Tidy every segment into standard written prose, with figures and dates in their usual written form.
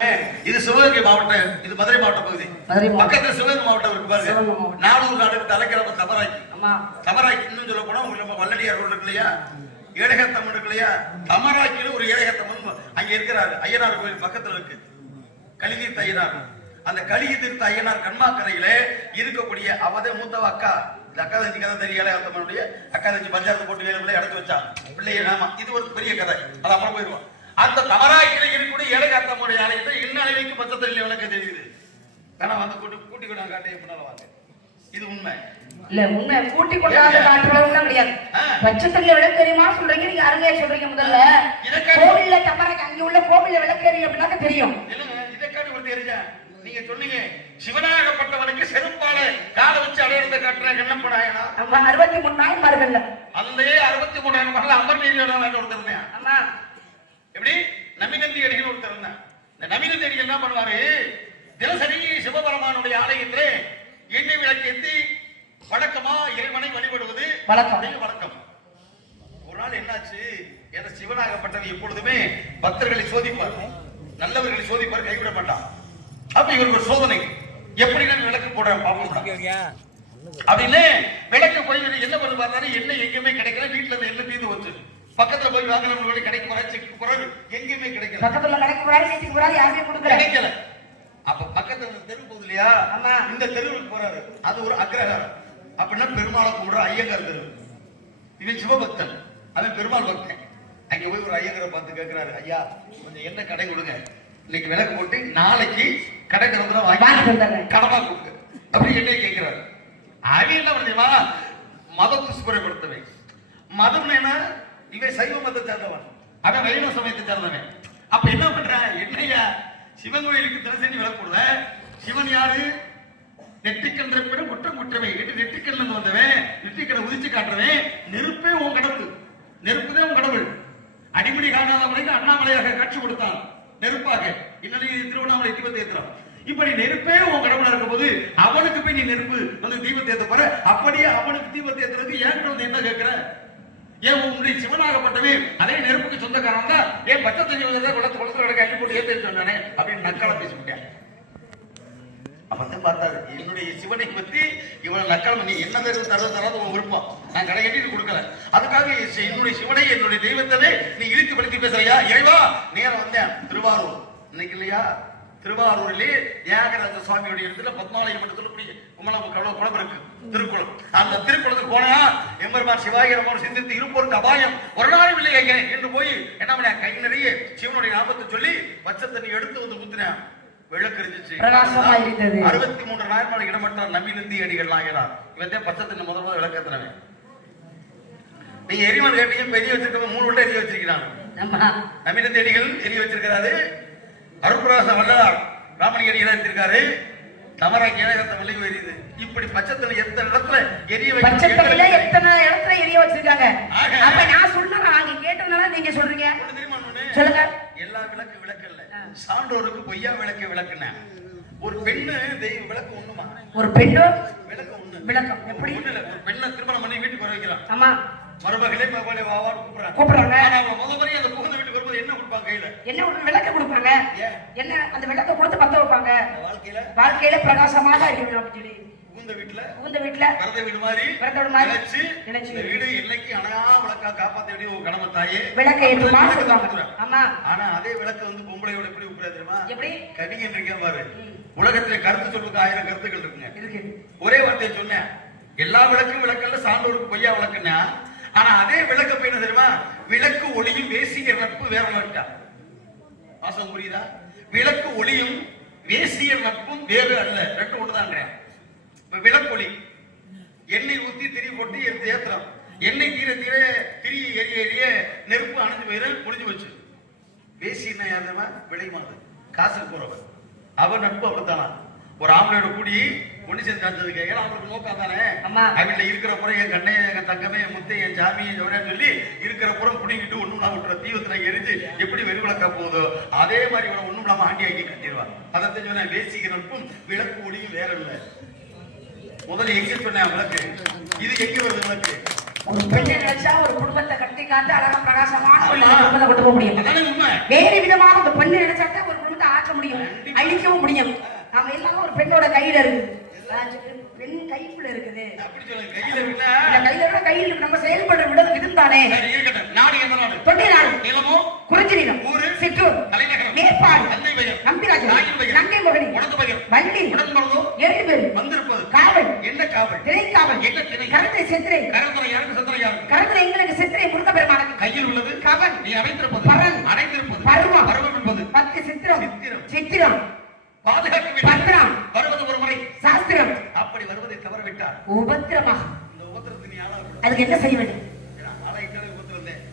இது சிவகங்கை மாவட்டம், இது மதுரை மாவட்ட பகுதி. பக்கத்துல சிவகங்கை மாவட்டம் இருக்கு பாருங்க. நானூறு நாடுக்கு தலைக்கிழமை தமராக்கி. தமராக்கி இன்னும் சொல்ல போனா உங்களுக்கு வல்லடியார் ரோடு இருக்கு இல்லையா, ஏழகத்தம்மன் இருக்கு இல்லையா, தமராக்கில ஒரு ஏழகத்தம்மன் அங்க இருக்கிறாரு. ஐயனார் கோயில் பக்கத்துல இருக்கு, கலிதீர்த்த ஐயனார். அந்த கலிதீர்த்த ஐயனார் கண்மாக்கரையில இருக்கக்கூடிய அவதே மூத்தவ அக்கா, இந்த அக்கா தஞ்சி கதை தெரியல. அத்தம்மனுடைய அக்கா தஞ்சி பஞ்சாயத்து போட்டு வேலை அடைச்சு வச்சா பிள்ளைய நாம. இது ஒரு பெரிய கதை, அது அப்புறம் போயிருவோம். அந்த தமராக்கில இருக்கக்கூடிய ஏழகாத்தம்முடைய ஆலயத்தை இன்னளவைக்கு பச்சத்தண்ணி விளக்க தெரியுது. ஆனா வந்து கூட்டி கொண்டு காட்ட எப்படினாலும் வாங்க, இது உண்மை இல்ல. உண்மை கூட்டி கொண்டாந்து காட்டுறவங்க கிடையாது. பச்சத்தண்ணி விளக்கு தெரியுமா சொல்றீங்க, நீங்க அருமையா சொல்றீங்க. முதல்ல கோவில்ல தமராக்கி அங்க உள்ள கோவில்ல விளக்கேறீங்க அப்படின்னா தெரியும். இல்லங்க, இதை காட்டி ஒரு தெரிஞ்சா நீங்க சொன்னீங்க சிவனாகப்பட்டவனுக்கு செருப்பால கால வச்சு அடையாளத்தை காட்டுற கண்ணப்ப நாயனா. 63 நாயன்மார்கள், அந்த 63 நாயன்மார்கள் அமர் நீதியோட ஒருத்தர். ஆமா, எப்படி நமிநந்தி அடிகள் ஒருத்தர் இருந்தார். இந்த நமிநந்தி அடிகள் என்ன பண்ணுவாரு, தினசரி சிவபெருமானுடைய ஆலயத்திலே எண்ணெய் விளக்கேற்றி வழக்கமா இறைவனை வழிபடுவது வழக்கம். ஒரு நாள் என்னாச்சு, என சிவனாகப்பட்டது எப்பொழுதுமே பக்தர்களை சோதிப்பார், நல்லவர்களை சோதிப்பார், கைவிட மாட்டான். அப்ப இவருக்கு ஒரு சோதனை, எப்படி நான் விளக்கு போடுறேன் அப்படின்னு விளக்கு போய் என்ன பண்ணி பார்த்தாரு, எண்ணெய் எங்கேயுமே கிடைக்கல. வீட்டுல இருந்து எண்ணெய் தீர்ந்து வச்சு பக்கத்துல போய் வாங்கலாம், கிடைக்க போறாரு, எங்கேயுமே கிடைக்கல. பக்கத்துல கிடைக்கல. அப்ப பக்கத்துல தெரு போகுது இல்லையா, இந்த தெருவுக்கு போறாரு. அது ஒரு அக்ரஹாரம். அப்படின்னா பெருமாளை கும்பிடுற ஐயங்கார் தெரு. இவன் சிவபக்தன், அவன் பெருமாள் பக்தன். அங்க போய் ஒரு ஐயங்கரை பார்த்து கேட்கிறாரு, ஐயா கொஞ்சம் என்ன கடை கொடுங்க, இன்னைக்கு விளக்கு போட்டு நாளைக்கு கடை திறந்து வாங்கி கடமா கொடுங்க அப்படி என்ன கேட்கிறாரு. அவன் என்ன பண்ணுவா, மதத்தை சுப்பரைப்படுத்தவே. மதம் என்ன, இவன் சைவ மதத்தை சேர்ந்தவன், அவன் வைணவ சமயத்தை சேர்ந்தவன். அப்ப என்ன பண்ற, என்னையா சிவன் கோயிலுக்கு தினசரி விளக்குடுவ, சிவன் யாரு, நெற்றிக்கன்ற பிற குற்றம் குற்றவை நெற்றிக்கல்ல வந்தவன், நெற்றிக்கடை உதிச்சு காட்டுறவன். நெருப்பே உன் கடவுள், நெருப்புதே உன் கடவுள். அடிமடி காணாதவனுக்கு அண்ணாமலையாக காட்சி கொடுத்தான் நெருப்பாக. இன்னொரு திருவண்ணாமலை தீபத்தை ஏற்றுறான். இப்படி நெருப்பே உன் கடவுளா இருக்கும் போது அவனுக்கு போய் நீ நெருப்பு வந்து தீபத்தை ஏற்ற போற. அப்படியே அவனுக்கு தீபத்தை ஏற்றுறதுக்கு ஏன் வந்து என்ன கேட்கிற, ஏன் உன்னுடைய சிவனாகப்பட்டவே அதே நெருப்புக்கு சொந்தக்காரன் தான், ஏன் பச்சை தண்ணி வந்து குளத்துல அள்ளி போட்டு ஏற்றி சொன்னானே அப்படின்னு நக்கால பேசிவிட்டேன். அப்பதான் பார்த்தாரு, என்னுடைய சிவனை பத்தி இவன் நக்கால, நீ என்ன தராத உன் விருப்பம், நான் கடை கட்டிட்டு கொடுக்கல. அதுக்காக என்னுடைய சிவனை என்னுடைய தெய்வத்தை நீ இழுத்து படுத்தி பேசுறியா, இறைவா நேரம் வந்தேன். திருவாரூர் இன்னைக்கு இல்லையா, திருவாரூரிலே தியாகராஜ சுவாமியுடைய இடத்துல பத்மாலயம் என்று சொல்லக்கூடிய குளம் இருக்கு, திருக்குளம். அந்த திருக்குளத்துக்கு போனா எம்பெருமான் சிவாயிரமோடு சிந்தித்து இருப்போருக்கு அபாயம் ஒரு நாளும் இல்லை என்று போய் என்ன பண்ண, கை நிறைய சிவனுடைய நாமத்தை சொல்லி பச்சை தண்ணி எடுத்து வந்து ஊத்தினேன். விளக்கு இருந்துச்சு, 63 நாயன்மார்கள் இடமற்றார் நம்பிநந்தி அடிகள் ஆகிறார். இவன் பச்சை தண்ணி முதல் விளக்கத்தினவன். நீங்க எரிமன் கேட்டீங்க, பெரிய வச்சிருக்க 3 வட்டம் எரிய வச்சிருக்கிறாங்க. நம்பிநந்தி அடிகள் எரிய வச்சிருக்கிறாரு, அருப்புராச வள்ளலார் ராமணி அடிகள் எடுத்திருக்காரு, தமராக்கி ஏழகத்த விளைவு எரியுது. இப்படி பச்சத்தனை எத்தனை இடத்துல எரிய வச்சிருக்காங்க. அப்ப நான் சொல்றேன், அங்க கேட்டதுனால நீங்க சொல்றீங்க. சொல்லுங்க. எல்லா விளக்கு இல்ல, சான்றோருக்கு பொய்யா விளக்கு விளக்குன. ஒரு பெண்ணு தெய்வ விளக்கு ஒண்ணுமா, ஒரு பெண்ணு விளக்கு ஒண்ணு. விளக்கம் எப்படி இல்ல, ஒரு பெண்ணை திருமணம் பண்ணி வீட்டுக்கு வர வைக்கலாம். ஆமா, மருமகளே மகளே வாவான்னு கூப்பிடுறாங்க. ஆனா முதல் முறை அந்த புகுந்த வீட்டுக்கு வரும்போது என்ன கொடுப்பாங்க, கையில என்ன விளக்கு கொடுப்பாங்க. என்ன அந்த விளக்க கொடுத்து பத்த வைப்பாங்க. வாழ்க்கையில பிரகாசமாக இருக்கணும் அப்படின்னு சொல்லி புகுந்த வீட்டுல வரத வீடு மாதிரி நினைச்சு வீடு இன்னைக்கு அணையா விளக்கா காப்பாத்த வேண்டிய ஒரு கடமை தாயே விளக்க ஏற்றுமா சொல்லுவாங்க. ஆமா, ஆனா அதே விளக்கு வந்து பொம்பளையோட எப்படி உப்புறா தெரியுமா, எப்படி கவிஞன் இருக்கேன் பாரு. உலகத்துல கருத்து சொல்றதுக்கு 1000 கருத்துக்கள் இருக்குங்க. ஒரே வார்த்தையை சொன்னேன், எல்லா விளக்கும் விளக்கல்ல, சான்றோருக்கு பொய்யா விளக்குன்னா. ஆனா அதே விளக்க போய் தெரியுமா, விளக்கு ஒளியும் வேசிய நட்பு வேற மாட்டா. வாசம் புரியுதா, விளக்கு ஒளியும் வேசிய நட்பும் வேறு அல்ல, ரெண்டு ஒண்ணுதான். இப்ப விளக்கு ஒளி எண்ணெய் ஊத்தி திரி போட்டு எடுத்து ஏத்துறோம், எண்ணெய் தீர தீர திரி எரிய எரிய நெருப்பு அணைஞ்சு போயிரு, முடிஞ்சு வச்சு. வேசின்னா யாருமா, விளைமாது காசுக்கு போறவன், அவன் நட்பு அப்படித்தானா. ஒரு ஆம்பளையோட கூடி ஒண்ணு சேர்ந்து காய்ச்சதுக்கு, ஏன்னா அவங்களுக்கு நோக்கம் தானே. அவன்ல இருக்கிற புறம் என் கண்ணே, என் தங்கமே, என் முத்தை, என் சாமி எவ்வளவு சொல்லி இருக்கிற புறம் புடிங்கிட்டு ஒண்ணும் இல்லாம விட்டுற தீவத்துல எரிஞ்சு எப்படி வெறுவிளக்கா போகுதோ அதே மாதிரி இவனை ஒண்ணும் இல்லாம ஆண்டி ஆக்கி கட்டிடுவான். அதை தெரிஞ்சு வேசிக்க நட்பும் விளக்கு ஒளியும் வேற இல்லை. முதல்ல எங்க சொன்னேன் விளக்கு, இது எங்க வருது விளக்கு, ஒரு பெண்ணை நினைச்சா ஒரு குடும்பத்தை கட்டி காத்து அழகா பிரகாசமான ஒரு குடும்பத்தை கொண்டு போக முடியும். வேறு விதமாக ஒரு பெண்ணை நினைச்சாக்க ஒரு குடும்பத்தை ஆக்க முடியும், அழிக்கவும் முடியும். நாம எல்லாரும் ஒரு பெண்ணோட கையில இருக்கு, பெண் கைக்குள்ள இருக்குது. கையில் நம்ம செயல்படுற விடம் இருந்தானே. தொண்டை நாடு, குறிஞ்சி நிலம், சிற்றூர், மேற்பாடு, நம்பிராஜன், நங்கை மகனி, வள்ளி, 7 பேர், காவல், திரைக்காவல், கருத்தை சித்திரை, கருத்தை எங்களுக்கு சித்திரை முருக பெருமானுக்கு கையில் உள்ளது. கவல் நீ அடைத்திருப்பது, பரன் அடைத்திருப்பது, பருவம் பருவம் என்பது 10 சித்திரம், சித்திரம் பாதுகாக்க பத்திரம் வருவது ஒரு முறை சாஸ்திரம். அப்படி வருவதை தவறவிட்டார் உபத்திரமா. இந்த உபத்திரத்தை நீ ஆளாக அதுக்கு என்ன செய்ய வேண்டும்?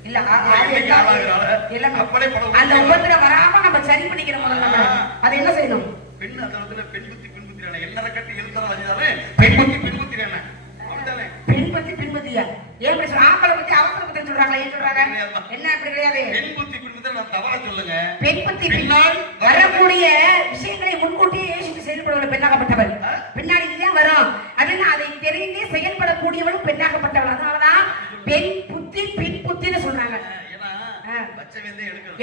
இல்ல அந்த உபத்திரம் வராம நம்ம சரி பண்ணிக்கிற முதல்ல அதை என்ன செய்யணும்? பெண் அந்த இடத்துல பெண் புத்தி என்ன கட்டி எழுத்தாலும் வச்சுதாலே பெண் புத்தி என்ன பெண் பத்தி பின்பத்தியா ஏன் ஆம்பளை பத்தி அவசர பத்தி சொல்றாங்க. ஏன் சொல்றாங்க? என்ன அப்படி கிடையாது. பெண் புத்தி பின்பத்தி நான் தவறா சொல்லுங்க. பெண் பத்தி பின்னால் வரக்கூடிய விஷயங்களை முன்கூட்டியே யோசித்து செயல்படுவது பெண்ணாகப்பட்டவர். பின்னாடி ஏன் வரும் அப்படின்னா அதை தெரிந்தே செயல்படக்கூடியவளும் பெண்ணாகப்பட்டவர். அதனாலதான் பெண் புத்தி பின் புத்தின்னு சொல்றாங்க.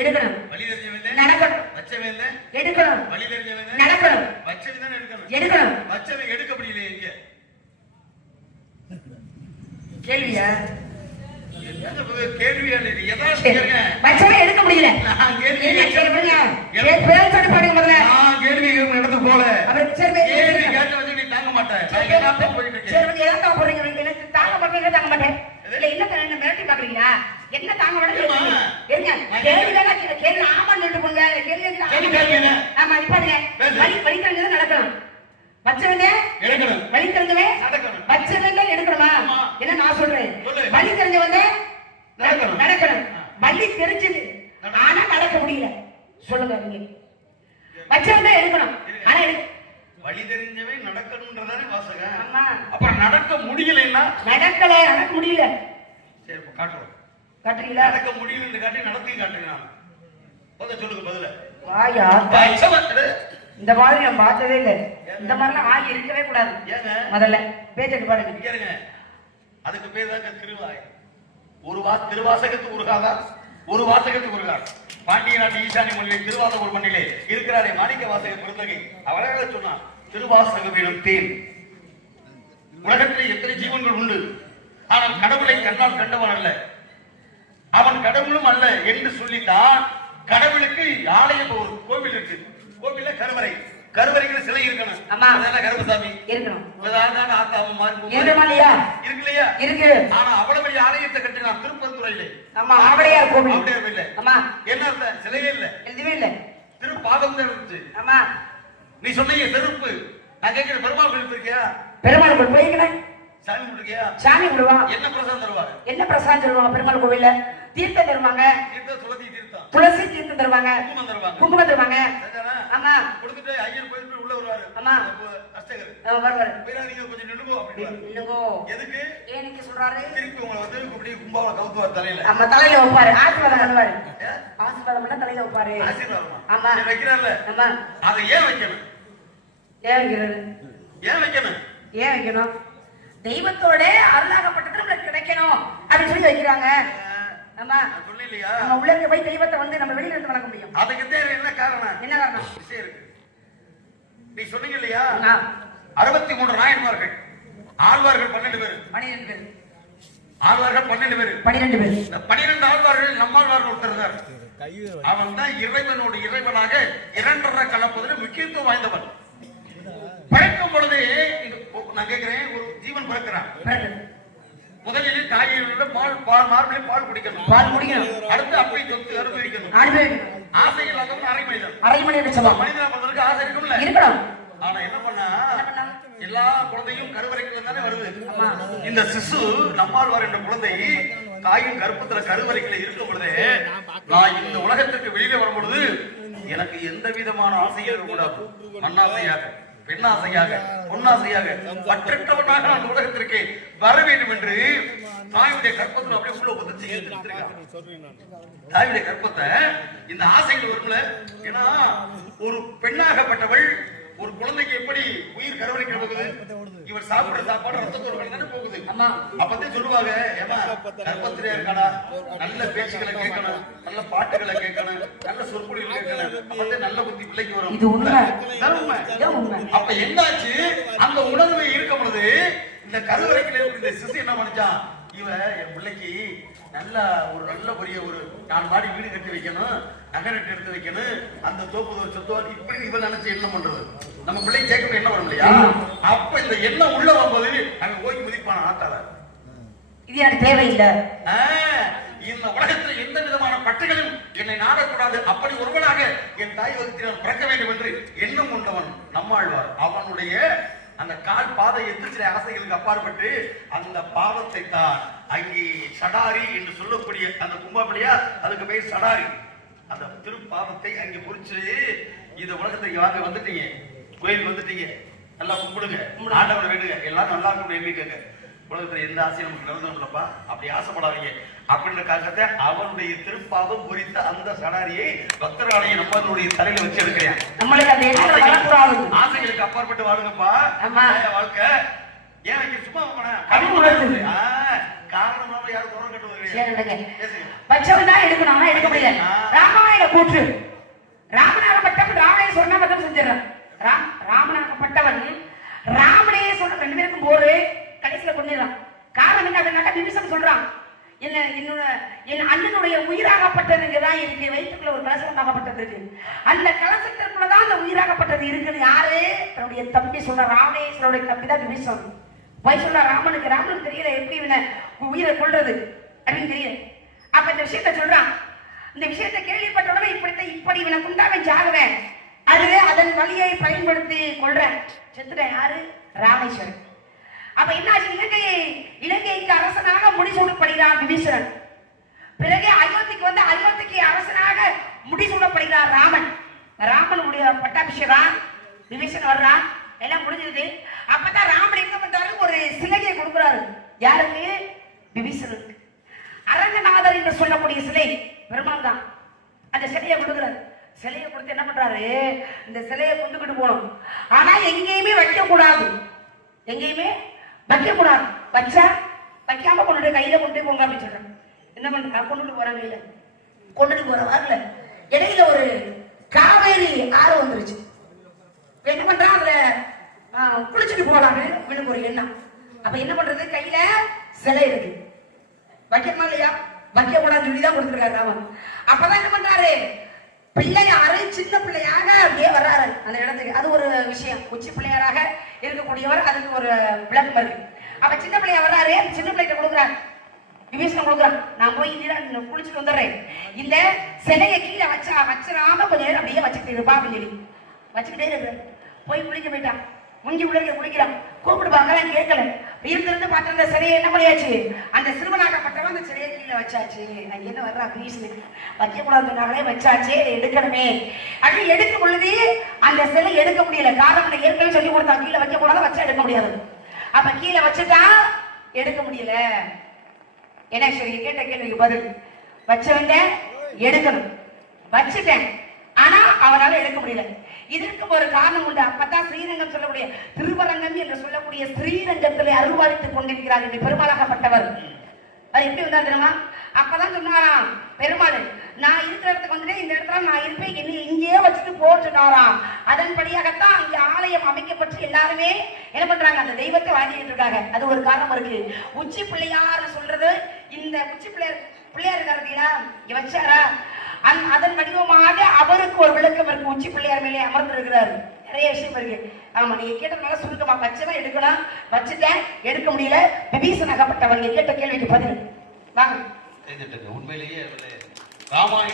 எடுக்கணும், நடக்கணும், எடுக்கணும், நடக்கணும், எடுக்கணும். எடுக்க முடியல. கேள்வியா? கேள்வியா? எடுக்க முடியல. நடந்து போல தாங்க மாட்டேன். தாங்க மாட்டேன், தாங்க மாட்டேன். என்ன மிரட்டி பாக்குறீங்களா? என்ன தாங்க மாட்டேன்? கேள்வி ஆமான்னு சொல்லிட்டு போங்க. கேள்வி ஆமா நிப்பாடுங்க. வழித்தரங்க நடக்கணும், வச்சவங்க எடுக்கணும், வழி தெரிஞ்சவே நடக்கணும், வச்சவங்க எடுக்கணுமா? என்ன நான் சொல்றேன், வழி தெரிஞ்சவங்க நடக்கணும், வழி தெரிஞ்சது ஆனா நடக்க முடியல. சொல்லுங்க நீங்க. வச்சவங்க எடுக்கணும் ஆனா வழி தெரிஞ்சவே நடக்கணும்ன்றதானே வாசகம். ஆமா. அப்புறம் நடக்க முடியலன்னா நடக்க முடியல. சரி காட்டுறோம். காட்டுறீங்களா? நடக்க முடியலன்னு காட்டி நடத்தி காட்டுறீங்க. சொல்லுங்க பதில. வாயா இந்த மாதிரி நான் பார்த்ததே இல்லை. இந்த மாதிரிலாம் ஆகி இருக்கவே கூடாது. முதல்ல பேச்சு பாருங்க. அதுக்கு பேர் தான் திருவாய். திருவாசகத்துக்கு உருகாதா, ஒரு வாசகத்துக்கு உருகார். பாண்டிய நாட்டு ஈசானி மொழியில் திருவாசகர் மண்ணிலே இருக்கிறாரே மாணிக்க வாசக பெருந்தகை அவராக சொன்னார், திருவாசகம் எனும் தேன். உலகத்திலே எத்தனை ஜீவன்கள் உண்டு, ஆனால் கடவுளை கண்ணால் கண்டவன் அல்ல, அவன் கடவுளும் அல்ல என்று சொல்லித்தான் கடவுளுக்கு ஆலயம் ஒரு கோவில் இருக்கு. கோவில்ல கருவறைக்கு சிலை இருக்கணும். கருப்பசாமி இருக்கணும். இருக்கு. ஆனா அவ்வளவு பெரிய ஆலயத்தை கட்டினா திருப்பரந்துறையிலே. ஆமா, ஆவடையார் கோவில். ஆவடையார் இல்ல. ஆமா. என்ன இல்ல, சிலையே இல்ல, எதுவுமே இல்ல. திருப்பாதம் தான் இருந்துச்சு. ஆமா. நீ சொன்னீங்க செருப்பு. நான் கேட்கிற பெருமாள் கோயில் இருக்கியா? பெருமாள் கோயில் போய்க்கிறேன். சாமி கும்பிடுறியா? சாமி கும்பிடுவான். என்ன பிரசாதம் தருவாங்க? என்ன பிரசாதம் தருவாங்க பெருமாள் கோவில்ல? தீர்த்தம் தருவாங்க. துளசி தீர்த்தம் தருவாங்க, குங்குமம் தருவாங்க. ஆமா. கொடுத்துட்டு ஐயர் போயிட்டு உள்ள வருவாரு. ஆமா. அர்ச்சகர் வருவாரு. நீங்க கொஞ்சம் நில்லுங்கோ அப்படிவாரு. நில்லுங்கோ. எதுக்கு? ஏனுக்கு சொல்றாரு? திருப்பி உங்களை வந்து இப்படி கும்பாவள கவுத்துவார் தலையில. ஆமா, தலையில வைப்பாரு. ஆசீர்வாதம் பண்ணுவாரு. ஆசீர்வாதம் பண்ண தலையில வைப்பாரு. ஆசீர்வாதம். ஆமா. வைக்கிறார்ல. ஆமா. அதை ஏன் வைக்கணும்? ஏன் வைக்கிறாரு? ஏன் வைக்கணும்? ஏன் வைக்கணும்? தெய்வத்தோட அருளாகப்பட்டது நமக்கு கிடைக்கணும் அப்படின்னு சொல்லி வைக்கிறாங்க. ஆமா. சொல்லலையா? நம்ம உள்ள போய் தெய்வத்தை வந்து நம்ம வெளியில இருந்து வணங்க முடியும். அதுக்கு தேவை என்ன காரணம்? என்ன காரணம்? விஷயம் இருக்கு. நீ சொன்னீங்க இல்லையா? 63 நாயன்மார்கள், ஆழ்வார்கள் 12 பேர். 12 பேர். ஆழ்வார்கள் 12 பேர். 12 பேர். இந்த 12 ஆழ்வார்கள் நம்மாழ்வார் ஒருத்தர் இருந்தார். அவன் தான் இறைவனோடு இறைவனாக இரண்டரை கலப்பதில் முக்கியத்துவம் வாய்ந்தவன். பிறக்கும் பொழுது நான் கேட்கிறேன், ஒரு ஜீவன் பிறக்கிறான். முதலில் தாயோட மார்பிலே பால் குடிக்கணும். அடுத்து அப்படி சொத்து அனுபவிக்கணும். ஆசை இல்லாதவன் அரை மனிதன். மனிதனா பிறந்ததுக்கு ஆசை இருக்கும்ல, இருக்கணும். ஆனா என்ன பண்ணா, எல்லா குழந்தையும் கருவறைக்குள்ள தானே வருது. இந்த சிசு நம்மாழ்வார் என்ற குழந்தை தாயின் கர்ப்பத்துல கருவறைக்குள்ள இருக்கும் பொழுது, நான் இந்த உலகத்திற்கு வெளியில வரும் பொழுது எனக்கு எந்த விதமான ஆசையும் இருக்கக்கூடாது. மண்ணாசையாக, பெண்ணாசையாக, பொன்னாசையாக, பற்றற்றவனாக அந்த உலகத்திற்கு வர வேண்டும் என்று தாயுடைய கற்பத்தில் அப்படியே உள்ள உதச்சி தாயுடைய கற்பத்தை இந்த ஆசைகள் வரும்ல. ஏன்னா ஒரு பெண்ணாகப்பட்டவள் ஒரு குழந்தைக்கு எப்படி உயிர் கருவறைக்கு போகுது? இவர் சாப்பிடுற சாப்பாடு ரத்தத்தோடு தானே போகுது. அப்பதான் சொல்லுவாங்க, ஏமா கர்ப்பத்திலே இருக்காடா, நல்ல பேச்சுக்களை கேட்கணும், நல்ல பாட்டுகளை கேட்கணும், நல்ல சொற்பொழிகள் கேட்கணும், அப்பதான் நல்ல புத்தி பிள்ளைக்கு வரும். இது உண்மை. அப்ப என்னாச்சு, அந்த உணர்வு இருக்கும் பொழுது இந்த கருவறைக்குள்ள இருக்கிற இந்த சிசு என்ன பண்ணிச்சான், இவன் என் பிள்ளைக்கு நல்ல பெரிய ஒரு 4 மாடி வீடு கட்டி வைக்கணும், நகரட்டு எடுத்து வைக்கணும், அந்த தோப்பு சொத்துவார் இப்படி இவன் நினைச்சு என்ன பண்றது, நம்ம பிள்ளை கேட்கணும் என்ன வரும் இல்லையா? அப்ப இந்த எண்ணம் உள்ள வரும்போது அவன் ஓய்வு மதிப்பான ஆத்தார இது எனக்கு தேவையில்லை. இந்த உலகத்தில் எந்த விதமான பட்டுகளும் என்னை நாடக்கூடாது, அப்படி ஒருவனாக என் தாய் வகுத்தினால் பிறக்க வேண்டும் என்று எண்ணம் கொண்டவன் நம்மாழ்வார். அவனுடைய அந்த கால் பாதை எத்திர ஆசைகளுக்கு அப்பாற்பட்டு அந்த பாவத்தை தான் அங்கே சடாரி என்று சொல்லக்கூடிய அந்த கும்பாபிளையா, அதுக்கு பேர் சடாரி. அந்த திருப்பாவத்தை அங்கே குறிச்சு இந்த உலகத்தை வாங்க வந்துட்டீங்க, கோயில் வந்துட்டீங்க, நல்லா கும்பிடுங்க, ஆண்டவரை வேண்டுங்க, எல்லாரும் நல்லா இருக்கும் எண்ணிக்கங்க. உலகத்துல எந்த ஆசையும் நமக்கு நடந்தோம்லப்பா, அப்படி ஆசைப்படாதீங்க அப்படின்ற காரணத்தை அவனுடைய திருப்பாவம் குறித்த அந்த சடாரியை பக்தராலையும் நம்மளுடைய தலையில வச்சு எடுக்கிறேன். ஆசைகளுக்கு அப்பாற்பட்டு வாழுங்கப்பா வாழ்க்கை. ஏன் வைக்க சும்மா காரணமாக யாரும் குரல் கட்டுவது எடுக்கணும் எடுக்க முடியல. ராமாயண கூற்று, ராமனாகப்பட்டவன் ராமனே சொன்ன மட்டும் செஞ்சிடறான். ராமனாகப்பட்டவன் ராமனே சொன்ன 2 பேருக்கும் போரு கடைசியில கொண்டுறான். காரணம் என்ன அப்படின்னாக்கா, விபீஷன் சொல்றான், என் அண்ணனுடைய உயிராகப்பட்டது இங்கதான் இருக்கு, வயிற்றுக்குள்ள ஒரு கலசமாகப்பட்டது இருக்கு, அந்த கலசத்திற்குள்ளதான் அந்த உயிராகப்பட்டது இருக்குன்னு யாரு? தன்னுடைய தம்பி சொல்ற, ராமேஸ்வருடைய தம்பி தான் விபீஷன். போய் சொல்ற ராமனுக்கு தெரியல எப்படி இவனை உயிரை கொள்றது அப்படின்னு தெரியல. அப்ப இந்த விஷயத்த சொல்றான். இந்த விஷயத்தை கேள்விப்பட்ட உடனே இப்படி இவனை குண்டாவே ஜாகுவேன், அது அதன் வழியை பயன்படுத்தி கொள்றேன், செத்துட்டேன். யாரு? ராமேஸ்வரன். அப்ப என்னாச்சு, இலங்கைக்கு அரசனாக முடிசூடப்படுகிறார் விபீஷணன். பிறகு அயோத்திக்கு வந்து அயோத்திக்கு அரசனாக முடிசூடப்படுகிறார் ராமன். ராமனுடைய பட்டாபிஷேகம், விபீஷணன் வர்றான், எல்லாம் முடிஞ்சது. அப்பதான் ராமன் என்ன பண்றாரு, ஒரு சிலையை கொடுக்கிறாரு. யாருக்கு? விபீஷணனுக்கு. அரங்கநாதர் என்று சொல்லக்கூடிய சிலை பெருமாள் தான். அந்த சிலையை கொடுக்கிறார். சிலையை கொடுத்து என்ன பண்றாரு, இந்த சிலையை கொண்டுகிட்டு போகணும், ஆனா எங்கேயுமே வைக்க கூடாது, எங்கேயுமே வைக்க கூடாது. வச்சா வைக்காம கொண்டுட்டு கையில கொண்டு போங்க அப்படின்னு சொல்றாங்க. என்ன பண்றாங்க, கொண்டுட்டு போறாங்க, கையில கொண்டுட்டு போற வரல. இடையில ஒரு காவேரி ஆறு வந்துருச்சு. என்ன பண்றான், அதுல குளிச்சுட்டு போலான்னு இவனுக்கு ஒரு எண்ணம். அப்ப என்ன பண்றது, கையில சிலை இருக்கு, வைக்கணுமா இல்லையா? வைக்க கூடாதுன்னு சொல்லிதான் கொடுத்துருக்காரு ராமன். அப்பதான் என்ன பண்றாரு, பிள்ளையாரு சின்ன பிள்ளையாக அப்படியே வர்றாரு அந்த இடத்துக்கு. அது ஒரு விஷயம், உச்சி பிள்ளையாராக இருக்கக்கூடியவர், அதுக்கு ஒரு விளக்கம் இருக்கு. அப்ப சின்ன பிள்ளையா வர்றாரு, சின்ன பிள்ளைகிட்ட கொடுக்குறாரு, விபீஷணன் கொடுக்குறான், நான் போய் குளிச்சுட்டு வந்துடுறேன், இந்த சிலையை கீழே வச்சிடாம கொஞ்ச நேரம் அப்படியே வச்சுக்கிட்டு இருப்பா அப்படின்னு சொல்லி வச்சுக்கிட்டே இருக்கு. போய் குளிக்க போயிட்டான், முங்கி பிள்ளைங்க குளிக்கிறான், கூப்பிடுவாங்க கேட்கல. இருந்து பார்த்து அந்த சிலையை என்ன பண்ணியாச்சு, அந்த சிறுவனாகப்பட்டவன் அந்த சிலையை கீழே வச்சாச்சு. அங்க என்ன வர்றா பீஷன், வைக்க கூடாதுனாலே வச்சாச்சே, எடுக்கணுமே அப்படின்னு எடுக்கும் பொழுது அந்த சிலை எடுக்க முடியல. காரணம் ஏற்கனவே சொல்லி கொடுத்தா, கீழே வைக்க கூடாது, வச்சா எடுக்க முடியாது. அப்ப கீழே வச்சுட்டா எடுக்க முடியல. என்ன சரி, கேட்ட கேள்விக்கு பதில், வச்சவங்க எடுக்கணும், வச்சுட்டேன் ஆனா அவனால எடுக்க முடியல. இதற்கு ஒரு காரணம் உண்டு. அப்பதான் ஸ்ரீரங்கம் சொல்லக்கூடிய திருவரங்கம் என்று சொல்லக்கூடிய ஸ்ரீரங்கத்திலே அருள்வாளித்துக் கொண்டிருக்கிறார் என்று பெருமாளாகப்பட்டவர். அது எப்படி வந்தா தெரியுமா, அப்பதான் சொன்னாராம் பெருமாள், நான் இருக்கிற இடத்துக்கு வந்துட்டு இந்த இடத்துல நான் இருப்பேன், என்னை இங்கேயே வச்சுட்டு போட்டுட்டாராம். அதன்படியாகத்தான் இங்க ஆலயம் அமைக்கப்பட்டு எல்லாருமே என்ன பண்றாங்க, அந்த தெய்வத்தை வாழ்ந்துட்டு இருக்காங்க. அது ஒரு காரணம் இருக்கு. உச்சி பிள்ளையார் சொல்றது, இந்த உச்சி பிள்ளையார் இருக்காருங்களா, இங்க வச்சாரா, அதன் வடிவமாக அவருக்கு ஒரு விளக்கம் இருக்கு. உச்சி பிள்ளையார் மேலே அமர்ந்து இருக்கிறாரு. நிறைய விஷயம் இருக்கு. ஆமா, நீங்க கேட்டதுனால சுருக்கமா வச்சதான் எடுக்கணும், வச்சுட்டேன் எடுக்க முடியல. விபீஷணன் அகப்பட்டவர். நீங்க கேட்ட கேள்விக்கு பதில் வாங்க. உண்மையிலேயே ராமாயணம்